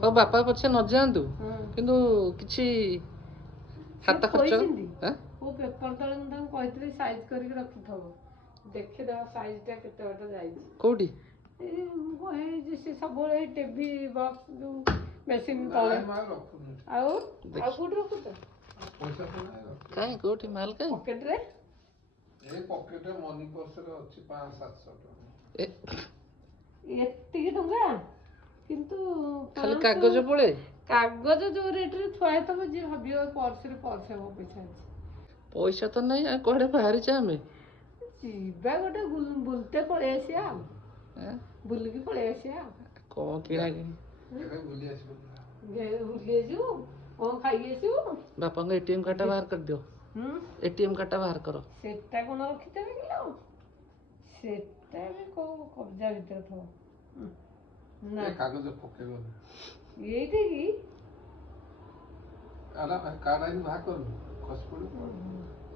ହଉ ବାପା ପଛେ ନ ଯାଆନ୍ତୁ କିନ୍ତୁ କିଛି ହାତ ଖର୍ଚ୍ଚ କୋଉ ପେପର ତଳେ ମୁଁ ତାଙ୍କୁ କହିଥିଲି ସାଇଜ କରିକି ରଖିଥବ ଦେଖିଦବା ସାଇଜଟା କେତେ ବାଟ ଯାଇଛି। କୋଉଠି ଏଇ ସେ ସବୁବେଳେ ଏଇ ଟିଭି ବକ୍ସ ଯୋଉ ମେସିନ୍ ତଳେ ଆଉ କୋଉଠି ରଖୁଛ କାଇଁ କୋଉଠି ମାଲ କାଇଁ ପକେଟରେ ମନି ପର୍ସରେ ଅଛି 500-700 ଟଙ୍କା ଏତିକି ଟଙ୍କା କିନ୍ତୁ ଖାଲି କାଗଜ ପଳେ କାଗଜ ଯୋଉ ରେଟରେ ଥୁଆ ହେଇଥିବ ଯିଏ ଭାବିବ ପର୍ସରେ ପର୍ସ ହେବ ପଇସା ଅଛି ପଇସା ତ ନାହିଁ ଆଉ କୁଆଡେ ବାହାରିଛେ ଆମେ ଯିବା ଗୋଟେ ବୁଲତେ ପଳେଇ ଆସିବା ଆଉ ବୁଲିକି ପଳେଇ ଆସିବା କଣ କିଣା କିଣି ବୁଲି ଆସିବୁ ବୁଲି ଆସିବୁ କଣ ଖାଇକି ଆସିବୁ ବାପାଙ୍କ ଏଟିଏମ କାର୍ଡଟା ବାହାର କରିଦିଅ ଏଟିଏମ କାର୍ଡଟା ବାହାର କର ସେଟା କଣ ରଖିଦେବେ କି ଆଉ ସେଟା ବି କୋଉ କବ୍ଜା ଭିତରେ ଥିବ ନା କାଗଜ ପକେଇବ ଏଇଠି କି କାର୍ଡ ଆଇନି ବାହାର କରୁ ଖସି ପଡିବ